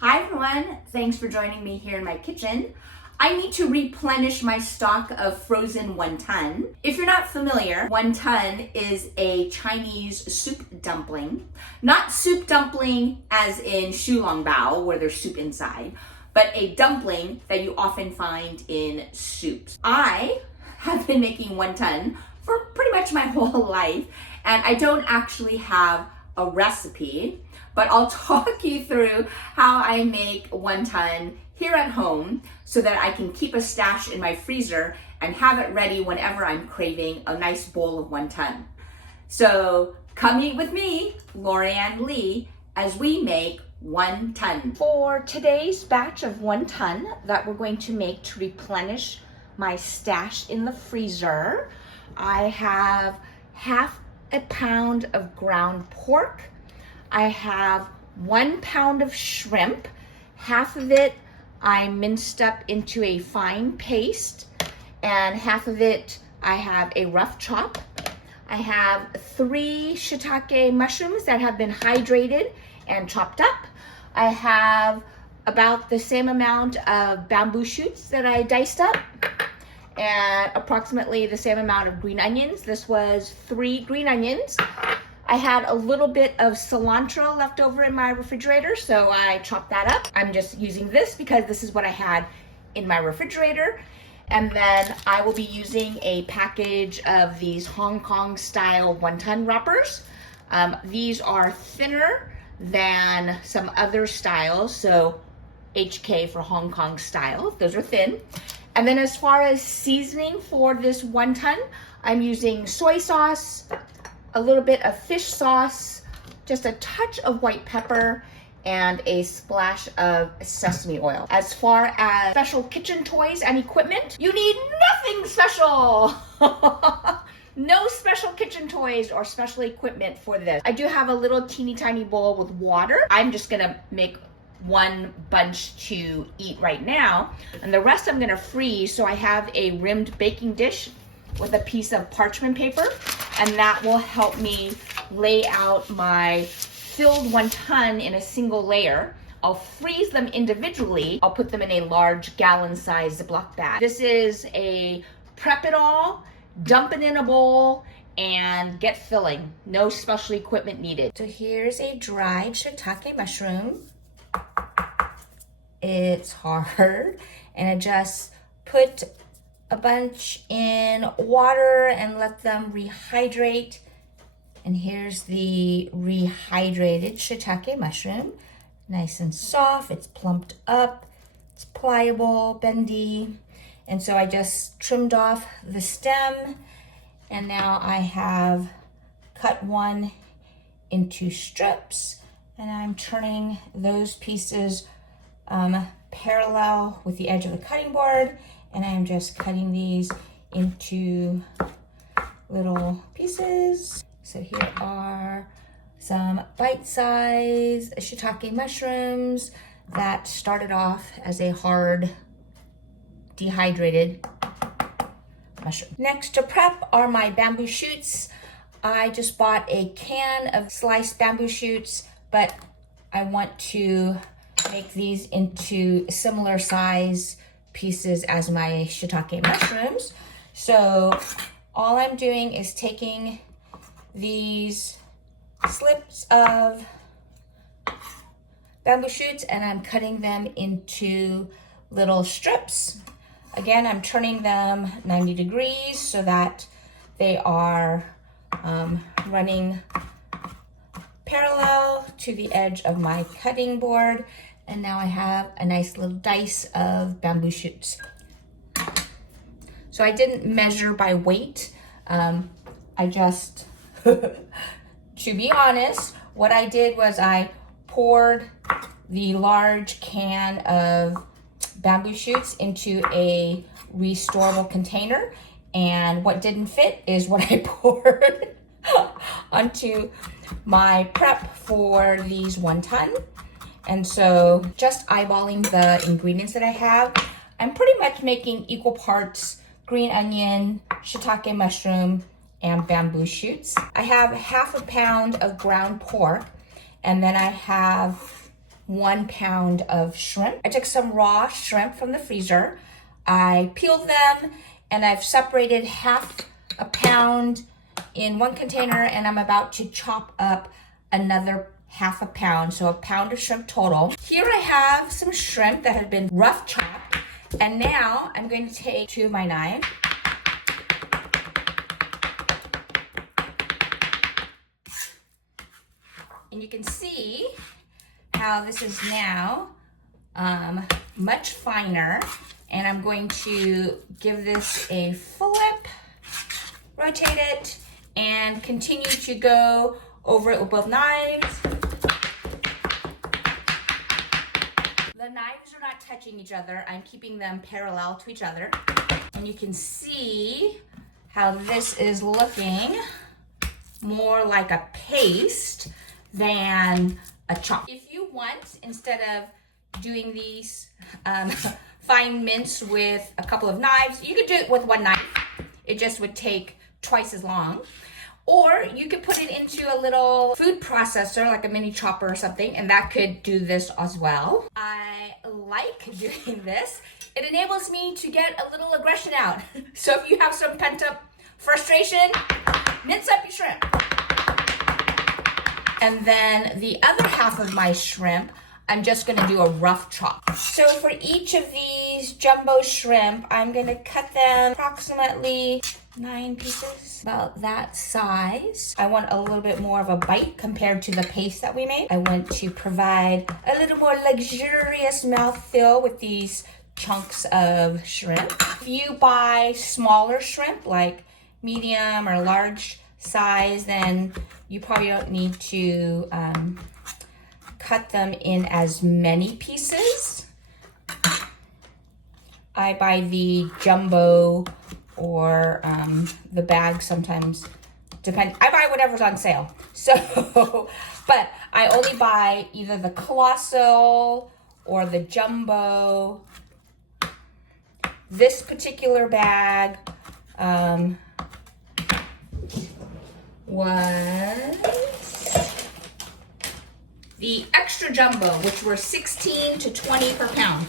Hi everyone, thanks for joining me here in my kitchen. I need to replenish my stock of frozen wonton. If you're not familiar, wonton is a Chinese soup dumpling. Not soup dumpling as in shulongbao, where there's soup inside, but a dumpling that you often find in soups. I have been making wonton for pretty much my whole life, and I don't actually have a recipe, but I'll talk you through how I make wonton here at home so that I can keep a stash in my freezer and have it ready whenever I'm craving a nice bowl of wonton. So come eat with me, Lorianne Lee, as we make wonton. For today's batch of wonton that we're going to make to replenish my stash in the freezer, I have half a pound of ground pork. I have 1 pound of shrimp. Half of it I minced up into a fine paste, and half of it I have a rough chop. I have 3 shiitake mushrooms that have been hydrated and chopped up. I have about the same amount of bamboo shoots that I diced up, and approximately the same amount of green onions. This was 3 green onions. I had a little bit of cilantro left over in my refrigerator, so I chopped that up. I'm just using this because this is what I had in my refrigerator. And then I will be using a package of these Hong Kong style wonton wrappers. These are thinner than some other styles, so HK for Hong Kong style. Those are thin. And then as far as seasoning for this wonton, I'm using soy sauce, a little bit of fish sauce, just a touch of white pepper, and a splash of sesame oil. As far as special kitchen toys and equipment, you need nothing special. No special kitchen toys or special equipment for this. I do have a little teeny tiny bowl with water. I'm just gonna make 1 bunch to eat right now, and the rest I'm gonna freeze. So I have a rimmed baking dish with a piece of parchment paper, and that will help me lay out my filled wonton in a single layer. I'll freeze them individually. I'll put them in a large gallon-sized Ziploc bag. This is a prep it all, dump it in a bowl, and get filling. No special equipment needed. So here's a dried shiitake mushroom. It's hard, and I just put a bunch in water and let them rehydrate. And here's the rehydrated shiitake mushroom. Nice and soft, it's plumped up, it's pliable, bendy. And so I just trimmed off the stem, and now I have cut one into strips, and I'm turning those pieces parallel with the edge of the cutting board. And I'm just cutting these into little pieces. So here are some bite-sized shiitake mushrooms that started off as a hard, dehydrated mushroom. Next to prep are my bamboo shoots. I just bought a can of sliced bamboo shoots, but I want to make these into similar size pieces as my shiitake mushrooms. So all I'm doing is taking these slips of bamboo shoots and I'm cutting them into little strips. Again, I'm turning them 90 degrees so that they are running parallel to the edge of my cutting board. And now I have a nice little dice of bamboo shoots. So I didn't measure by weight. I just, to be honest, what I did was I poured the large can of bamboo shoots into a restorable container. And what didn't fit is what I poured onto my prep for these wonton. And so just eyeballing the ingredients that I have, I'm pretty much making equal parts green onion, shiitake mushroom, and bamboo shoots. I have half a pound of ground pork, and then I have 1 pound of shrimp. I took some raw shrimp from the freezer. I peeled them and I've separated half a pound in one container, and I'm about to chop up another half a pound, so a pound of shrimp total. Here I have some shrimp that have been rough chopped, and now I'm going to take 2 of my knives. And you can see how this is now much finer, and I'm going to give this a flip, rotate it, and continue to go over it with both knives. The knives are not touching each other. I'm keeping them parallel to each other. And you can see how this is looking more like a paste than a chop. If you want, instead of doing these fine mince with a couple of knives, you could do it with one knife. It just would take twice as long. Or you could put it into a little food processor, like a mini chopper or something, and that could do this as well. I like doing this. It enables me to get a little aggression out. So if you have some pent up frustration, mince up your shrimp. And then the other half of my shrimp, I'm just gonna do a rough chop. So for each of these jumbo shrimp, I'm gonna cut them approximately 9 pieces, about that size. I want a little bit more of a bite compared to the paste that we made. I want to provide a little more luxurious mouthfeel with these chunks of shrimp. If you buy smaller shrimp, like medium or large size, then you probably don't need to cut them in as many pieces. I buy the jumbo or the bag sometimes, depend. I buy whatever's on sale. So, but I only buy either the colossal or the jumbo. This particular bag was the extra jumbo, which were 16 to 20 per pound.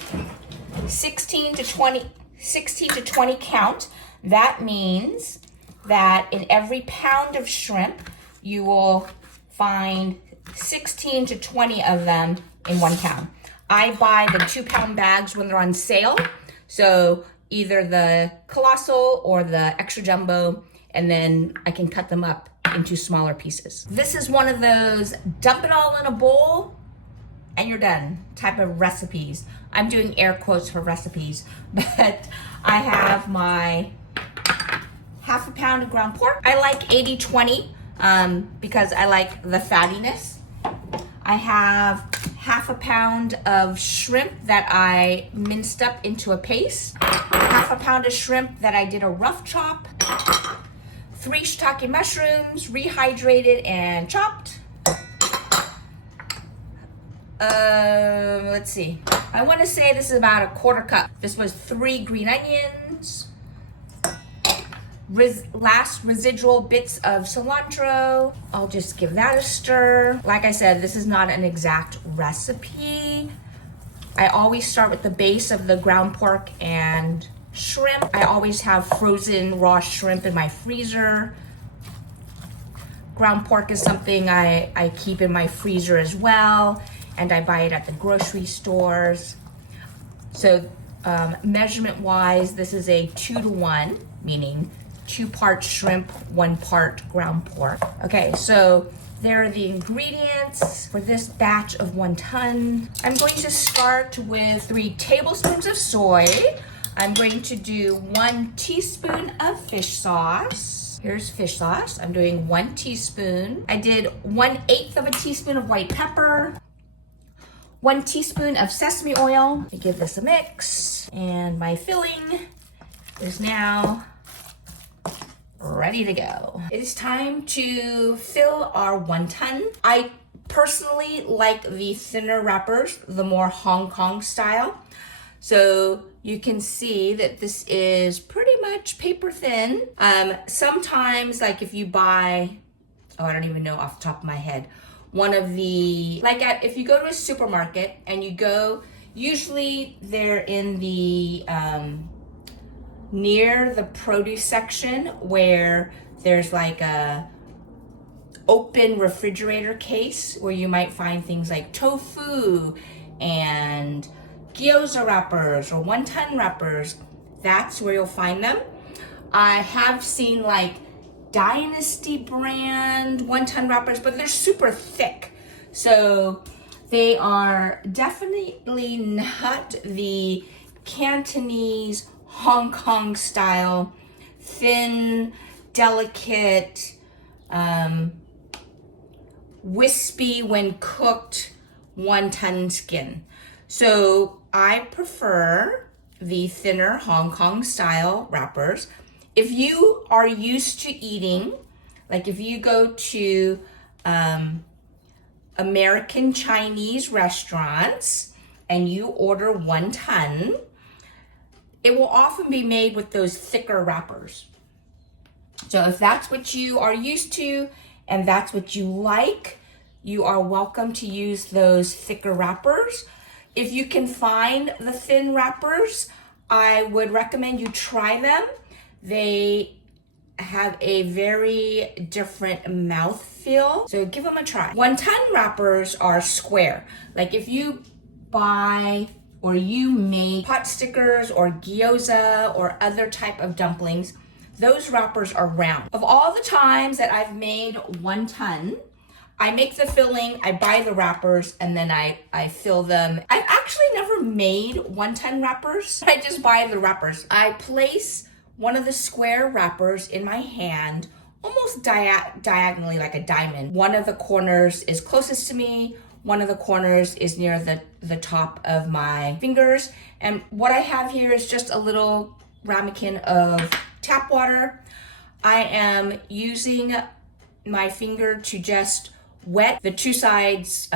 16 to 20 count. That means that in every pound of shrimp, you will find 16 to 20 of them in 1 pound. I buy the 2-pound bags when they're on sale. So either the colossal or the extra jumbo, and then I can cut them up into smaller pieces. This is one of those dump it all in a bowl and you're done type of recipes. I'm doing air quotes for recipes, but I have my half a pound of ground pork. I like 80-20 because I like the fattiness. I have half a pound of shrimp that I minced up into a paste. Half a pound of shrimp that I did a rough chop. 3 shiitake mushrooms, rehydrated and chopped. Let's see. I want to say this is about 1/4 cup. This was 3 green onions. Last residual bits of cilantro. I'll just give that a stir. Like I said, this is not an exact recipe. I always start with the base of the ground pork and shrimp. I always have frozen raw shrimp in my freezer. Ground pork is something I keep in my freezer as well, and I buy it at the grocery stores. So measurement wise, this is a 2-to-1, meaning 2 parts shrimp, 1 part ground pork. Okay, so there are the ingredients for this batch of wonton. I'm going to start with 3 tablespoons of soy. I'm going to do 1 teaspoon of fish sauce. Here's fish sauce. I'm doing 1 teaspoon. I did 1/8 of a teaspoon of white pepper. 1 teaspoon of sesame oil. I give this a mix. And my filling is now ready to go. It is time to fill our wonton. I personally like the thinner wrappers, the more Hong Kong style. So you can see that this is pretty much paper thin. Sometimes, like if you buy, I don't even know off the top of my head one of the, if you go to a supermarket and you go, usually they're in the, near the produce section where there's like a open refrigerator case where you might find things like tofu and gyoza wrappers or wonton wrappers. That's where you'll find them. I have seen like Dynasty brand wonton wrappers, but they're super thick. So they are definitely not the Cantonese Hong Kong style, thin, delicate, wispy when cooked wonton skin. So I prefer the thinner Hong Kong style wrappers. If you are used to eating, like if you go to American Chinese restaurants and you order wonton, it will often be made with those thicker wrappers. So if that's what you are used to and that's what you like, you are welcome to use those thicker wrappers. If you can find the thin wrappers, I would recommend you try them. They have a very different mouthfeel, so give them a try. Wonton wrappers are square. Like if you buy or you make pot stickers or gyoza or other type of dumplings, those wrappers are round. Of all the times that I've made wonton, I make the filling, I buy the wrappers, and then I fill them. I've actually never made wonton wrappers. I just buy the wrappers. I place one of the square wrappers in my hand, almost diagonally like a diamond. One of the corners is closest to me. One of the corners is near the top of my fingers. And what I have here is just a little ramekin of tap water. I am using my finger to just wet the two sides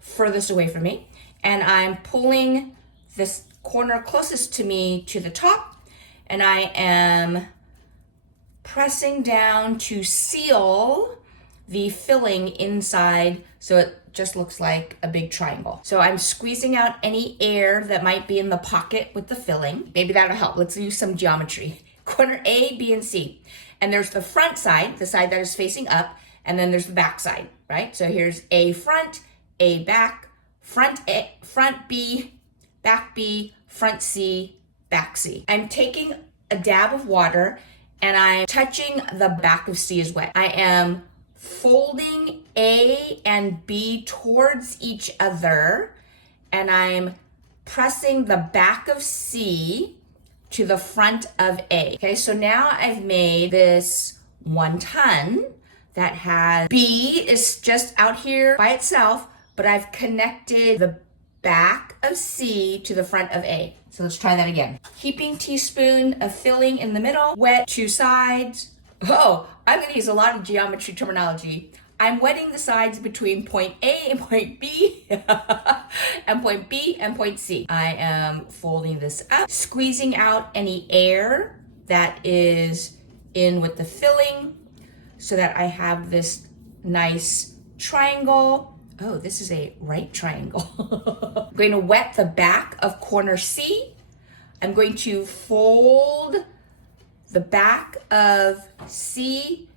furthest away from me. And I'm pulling this corner closest to me to the top. And I am pressing down to seal the filling inside so it just looks like a big triangle. So I'm squeezing out any air that might be in the pocket with the filling. Maybe that'll help. Let's use some geometry. Corner A, B, and C. And there's the front side, the side that is facing up, and then there's the back side, right? So here's A front, A back, front A, front B, back B, front C, back C. I'm taking a dab of water and I'm touching the back of C is wet. I am folding A and B towards each other and I'm pressing the back of C to the front of A. Okay, so now I've made this wonton that has B is just out here by itself, but I've connected the back of C to the front of A. So let's try that again. Heaping teaspoon of filling in the middle, wet two sides. Oh, I'm gonna use a lot of geometry terminology. I'm wetting the sides between point A and point B, and point B and point C. I am folding this up, squeezing out any air that is in with the filling so that I have this nice triangle. Oh, this is a right triangle. I'm going to wet the back of corner C. I'm going to fold the back of C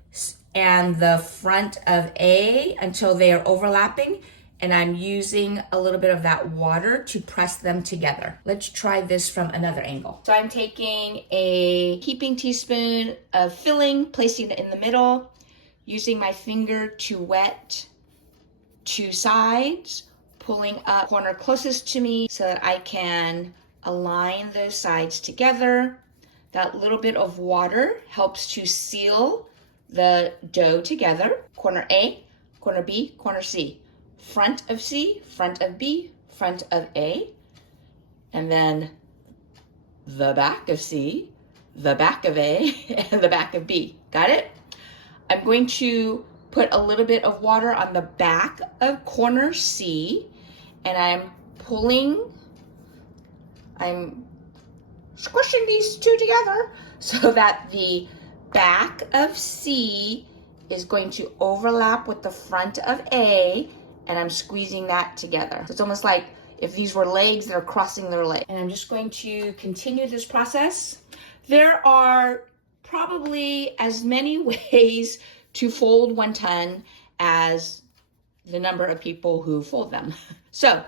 and the front of A until they are overlapping. And I'm using a little bit of that water to press them together. Let's try this from another angle. So I'm taking a heaping teaspoon of filling, placing it in the middle, using my finger to wet two sides, pulling up corner closest to me so that I can align those sides together. That little bit of water helps to seal the dough together. Corner A, corner B, corner C. Front of C, front of B, front of A. And then the back of C, the back of A, and the back of B. Got it? I'm going to put a little bit of water on the back of corner C, and I'm squishing these two together so that the back of C is going to overlap with the front of A, and I'm squeezing that together. So it's almost like if these were legs, they're crossing their legs. And I'm just going to continue this process. There are probably as many ways to fold wonton as the number of people who fold them. So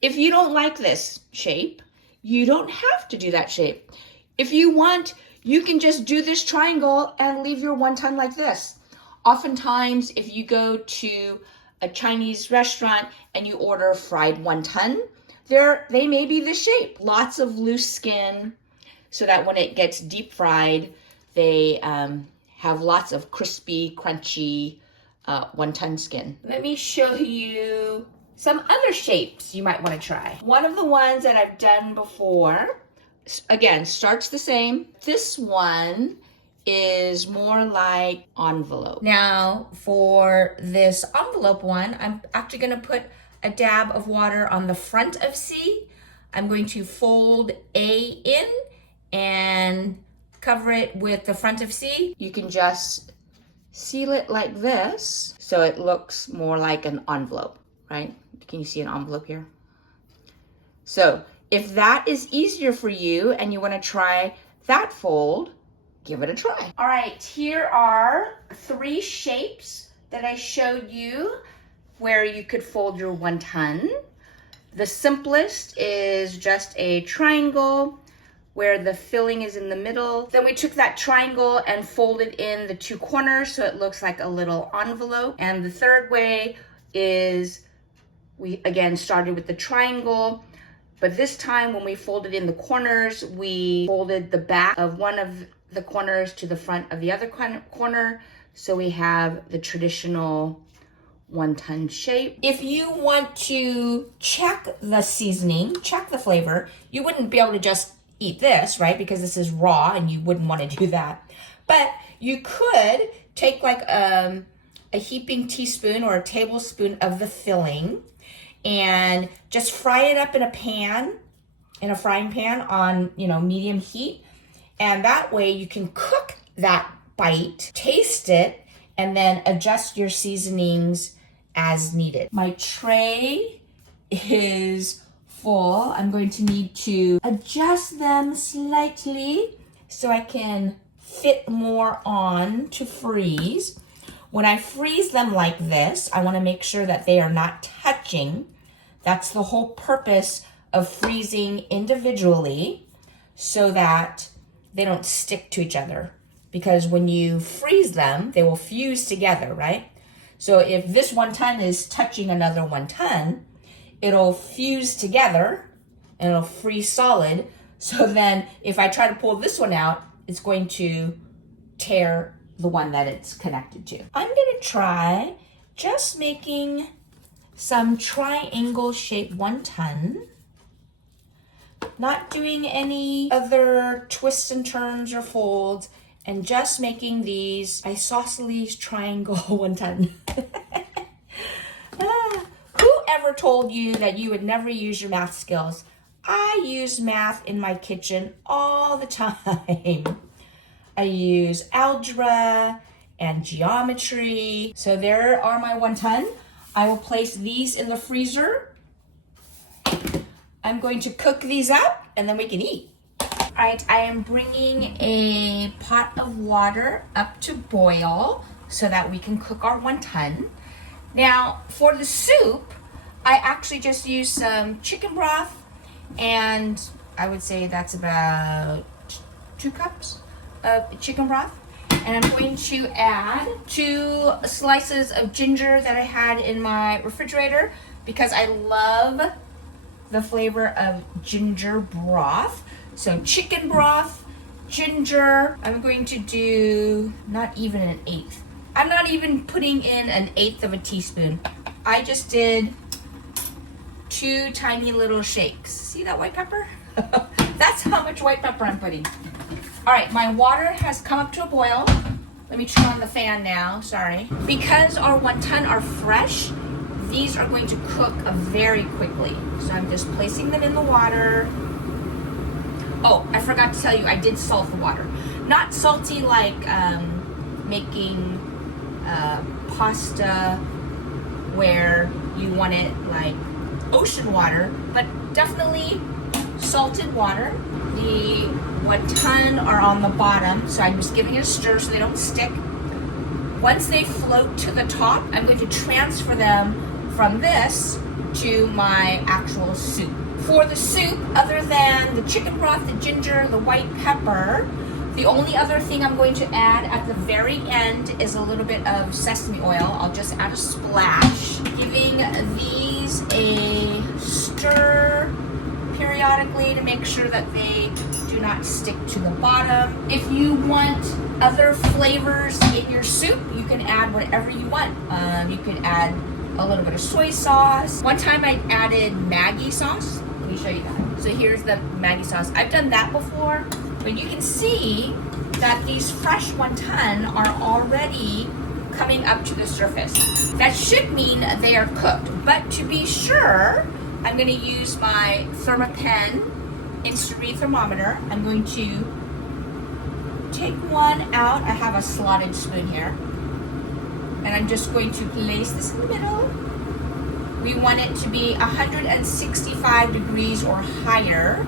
if you don't like this shape, you don't have to do that shape. If you want, you can just do this triangle and leave your wonton like this. Oftentimes, if you go to a Chinese restaurant and you order fried wonton, they may be this shape. Lots of loose skin so that when it gets deep fried, they have lots of crispy, crunchy wonton skin. Let me show you some other shapes you might want to try. One of the ones that I've done before, again, starts the same. This one is more like envelope. Now for this envelope one, I'm actually gonna put a dab of water on the front of C. I'm going to fold A in and cover it with the front of C. You can just seal it like this so it looks more like an envelope, right? Can you see an envelope here? So if that is easier for you and you want to try that fold, give it a try. All right, here are 3 shapes that I showed you where you could fold your wonton. The simplest is just a triangle where the filling is in the middle. Then we took that triangle and folded in the 2 corners so it looks like a little envelope. And the third way is we again started with the triangle, but this time when we folded in the corners, we folded the back of one of the corners to the front of the other corner. So we have the traditional wonton shape. If you want to check the seasoning, check the flavor, you wouldn't be able to just eat this, right? Because this is raw and you wouldn't want to do that. But you could take like a heaping teaspoon or a tablespoon of the filling and just fry it up in a pan, in a frying pan on, medium heat. And that way you can cook that bite, taste it, and then adjust your seasonings as needed. My tray is full. I'm going to need to adjust them slightly so I can fit more on to freeze. When I freeze them like this, I want to make sure that they are not touching. That's the whole purpose of freezing individually so that they don't stick to each other. Because when you freeze them, they will fuse together, right? So if this wonton is touching another wonton, it'll fuse together and it'll freeze solid. So then if I try to pull this one out, it's going to tear the one that it's connected to. I'm gonna try just making some triangle shaped wonton, not doing any other twists and turns or folds, and just making these isosceles triangle wonton. Whoever told you that you would never use your math skills? I use math in my kitchen all the time. I use algebra and geometry. So there are my wonton. I will place these in the freezer. I'm going to cook these up and then we can eat. All right, I am bringing a pot of water up to boil so that we can cook our wonton. Now, for the soup, I actually just use some chicken broth, and I would say that's about 2 cups of chicken broth. And I'm going to add 2 slices of ginger that I had in my refrigerator because I love the flavor of ginger broth. So chicken broth, ginger, I'm going to do not even an 1/8. I'm not even putting in an 1/8 of a teaspoon. I just did 2 tiny little shakes. See that white pepper? That's how much white pepper I'm putting. All right, my water has come up to a boil. Let me turn on the fan now, sorry. Because our wonton are fresh, these are going to cook very quickly. So I'm just placing them in the water. Oh, I forgot to tell you, I did salt the water. Not salty like making pasta where you want it like ocean water, but definitely salted water. The wonton are on the bottom, so I'm just giving it a stir so they don't stick. Once they float to the top, I'm going to transfer them from this to my actual soup. For the soup, other than the chicken broth, the ginger, the white pepper, the only other thing I'm going to add at the very end is a little bit of sesame oil. I'll just add a splash, giving these a stir periodically to make sure that they do not stick to the bottom. If you want other flavors in your soup, you can add whatever you want. You can add a little bit of soy sauce. One time I added Maggi sauce. Let me show you that. So here's the Maggi sauce. I've done that before, but you can see that these fresh wonton are already coming up to the surface. That should mean they are cooked, but to be sure, I'm going to use my Thermapen instant read thermometer. I'm going to take one out. I have a slotted spoon here, and I'm just going to place this in the middle. We want it to be 165 degrees or higher.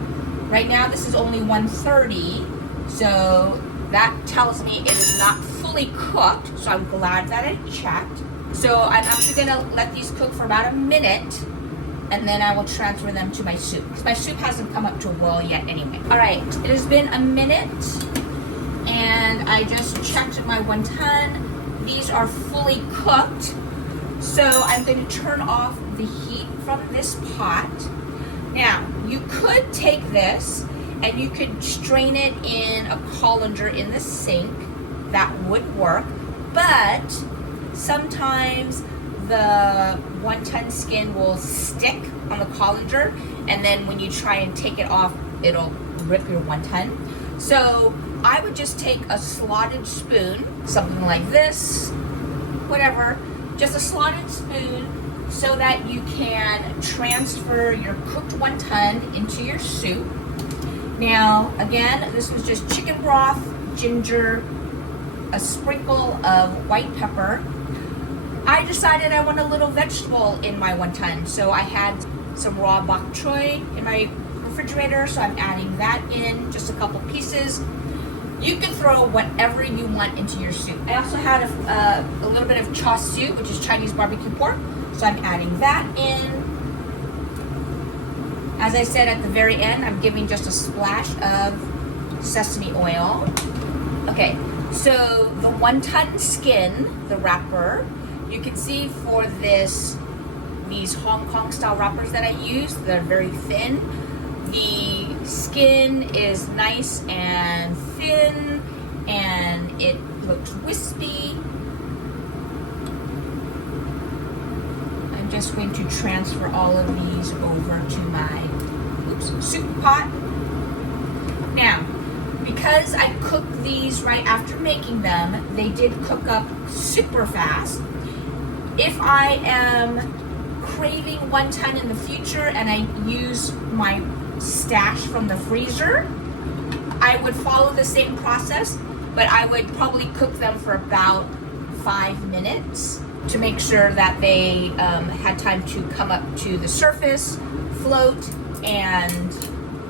Right now this is only 130, so that tells me it is not fully cooked, so I'm glad that I checked. So I'm actually going to let these cook for about a minute, and then I will transfer them to my soup, because my soup hasn't come up to a boil yet anyway. All right, it has been a minute, and I just checked my wonton. These are fully cooked, so I'm going to turn off the heat from this pot. Now, you could take this and you could strain it in a colander in the sink. That would work, but sometimes the wonton skin will stick on the colander, and then when you try and take it off, it'll rip your wonton. So I would just take a slotted spoon, something like this, whatever, just a slotted spoon, so that you can transfer your cooked wonton into your soup. Now, again, this was just chicken broth, ginger, a sprinkle of white pepper. I decided I want a little vegetable in my wonton, so I had some raw bok choy in my refrigerator, so I'm adding that in, just a couple pieces. You can throw whatever you want into your soup. I also had a little bit of char siu, which is Chinese barbecue pork, so I'm adding that in. As I said at the very end, I'm giving just a splash of sesame oil. Okay, so the wonton skin, the wrapper, you can see for these Hong Kong style wrappers that I use, they're very thin. The skin is nice and thin, and it looks wispy. I'm just going to transfer all of these over to my soup pot. Now, because I cooked these right after making them, they did cook up super fast. If I am craving wonton in the future and I use my stash from the freezer, I would follow the same process, but I would probably cook them for about 5 minutes to make sure that they had time to come up to the surface, float, and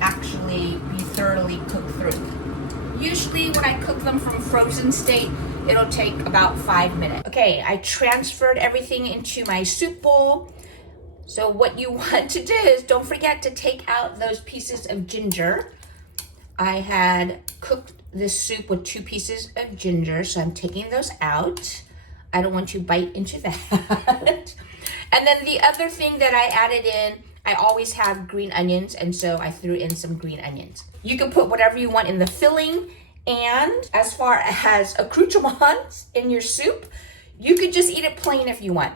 actually be thoroughly cooked through. Usually when I cook them from frozen state, it'll take about 5 minutes. Okay, I transferred everything into my soup bowl. So what you want to do is don't forget to take out those pieces of ginger. I had cooked this soup with 2 pieces of ginger, so I'm taking those out. I don't want you to bite into that. And then the other thing that I added in, I always have green onions, and so I threw in some green onions. You can put whatever you want in the filling, and as far as accoutrements in your soup, you could just eat it plain if you want.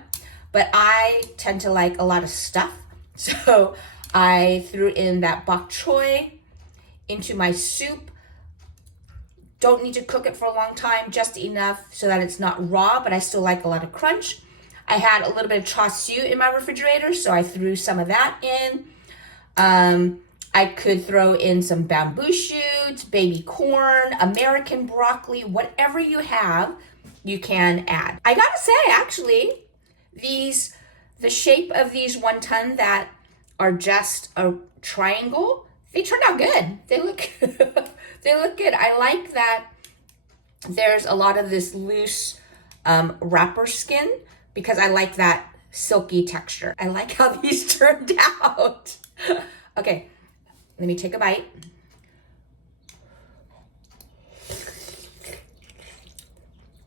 But I tend to like a lot of stuff, so I threw in that bok choy into my soup. Don't need to cook it for a long time, just enough so that it's not raw, but I still like a lot of crunch. I had a little bit of char siu in my refrigerator, so I threw some of that in. I could throw in some bamboo shoots, baby corn, American broccoli, whatever you have. you can add. I gotta say, actually, the shape of these wonton that are just a triangle, they turned out good. They look they look good. I like that there's a lot of this loose wrapper skin because I like that silky texture. I like how these turned out. Okay, let me take a bite.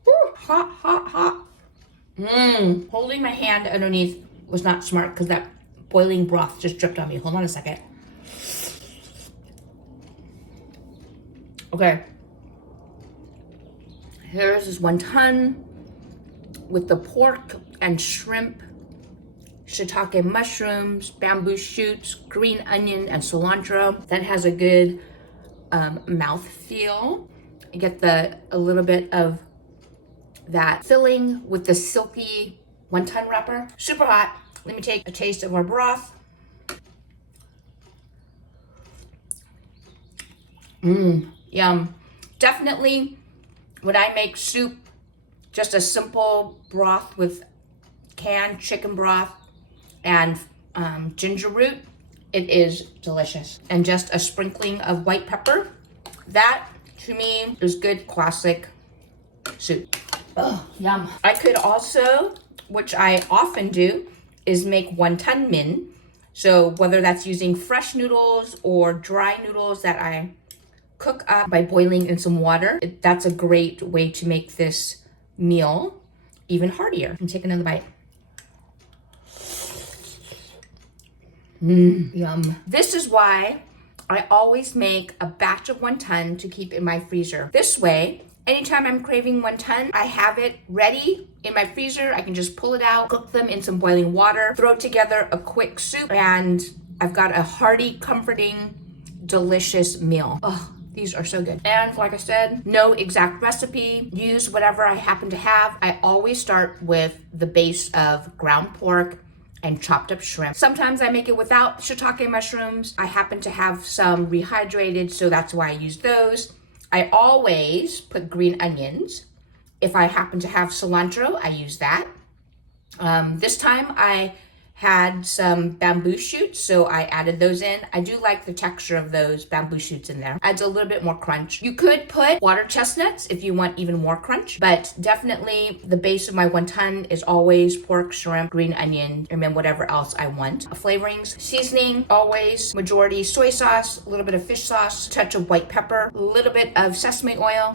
Woo, hot, hot, hot. Holding my hand underneath was not smart because that boiling broth just dripped on me. Hold on a second. Okay. Here's this wonton with the pork and shrimp, shiitake mushrooms, bamboo shoots, green onion, and cilantro. That has a good mouth feel. You get a little bit of that filling with the silky wonton wrapper. Super hot. Let me take a taste of our broth. Yum. Definitely, when I make soup, just a simple broth with canned chicken broth and ginger root, it is delicious. And just a sprinkling of white pepper. That, to me, is good classic soup. Oh, yum. I could also, which I often do, is make wonton min. So whether that's using fresh noodles or dry noodles that I cook up by boiling in some water, that's a great way to make this meal even heartier. I'm taking another bite. Yum. This is why I always make a batch of wonton to keep in my freezer. This way, anytime I'm craving wonton, I have it ready in my freezer. I can just pull it out, cook them in some boiling water, throw together a quick soup, and I've got a hearty, comforting, delicious meal. Oh, these are so good. And like I said, no exact recipe. Use whatever I happen to have. I always start with the base of ground pork and chopped up shrimp. Sometimes I make it without shiitake mushrooms. I happen to have some rehydrated, so that's why I use those. I always put green onions. If I happen to have cilantro, I use that. This time I had some bamboo shoots, so I added those in. I do like the texture of those bamboo shoots in there. Adds a little bit more crunch. You could put water chestnuts if you want even more crunch, but definitely the base of my wonton is always pork, shrimp, green onion, and then whatever else I want. Flavorings, seasoning, always majority soy sauce, a little bit of fish sauce, touch of white pepper, a little bit of sesame oil.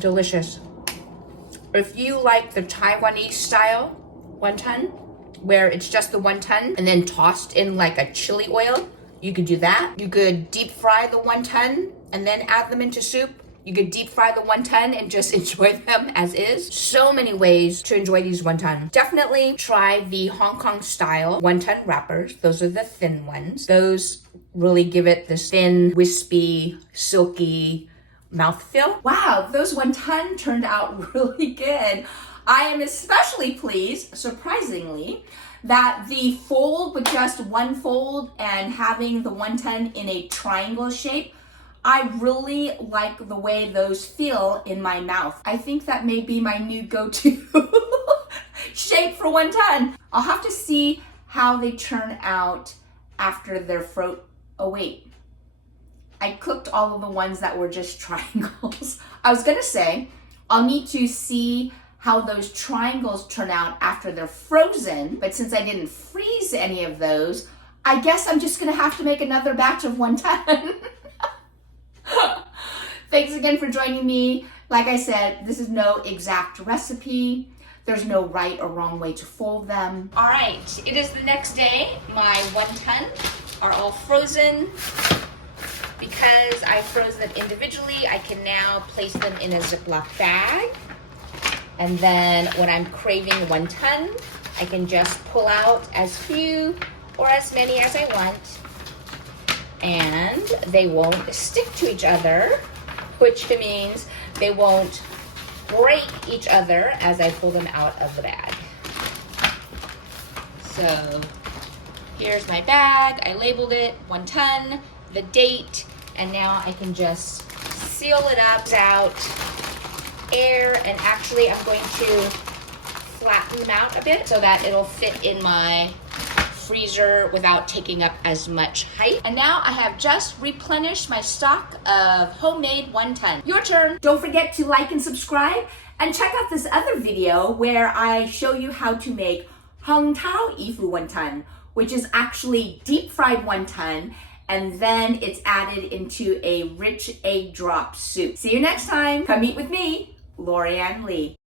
Delicious. If you like the Taiwanese style wonton, where it's just the wonton and then tossed in like a chili oil, you could do that. You could deep fry the wonton and then add them into soup. You could deep fry the wonton and just enjoy them as is. So many ways to enjoy these wonton. Definitely try the Hong Kong style wonton wrappers. Those are the thin ones. Those really give it this thin, wispy, silky mouthfeel. Wow, those wonton turned out really good. I am especially pleased, surprisingly, that the fold with just one fold and having the wonton in a triangle shape, I really like the way those feel in my mouth. I think that may be my new go-to shape for wonton. I'll have to see how they turn out after they're oh wait. I cooked all of the ones that were just triangles. I was gonna say, I'll need to see how those triangles turn out after they're frozen, but since I didn't freeze any of those, I guess I'm just gonna have to make another batch of wonton. Thanks again for joining me. Like I said, this is no exact recipe. There's no right or wrong way to fold them. All right, it is the next day. My wonton are all frozen. Because I froze them individually, I can now place them in a Ziploc bag. And then when I'm craving wonton, I can just pull out as few or as many as I want. And they won't stick to each other, which means they won't break each other as I pull them out of the bag. So here's my bag. I labeled it wonton, the date, and now I can just seal it up out air, and actually I'm going to flatten them out a bit so that it'll fit in my freezer without taking up as much height. And now I have just replenished my stock of homemade wonton. Your turn. Don't forget to like and subscribe, and check out this other video where I show you how to make hong tao ifu wonton, which is actually deep fried wonton, and then it's added into a rich egg drop soup. See you next time. Come eat with me, Lorianne Lee.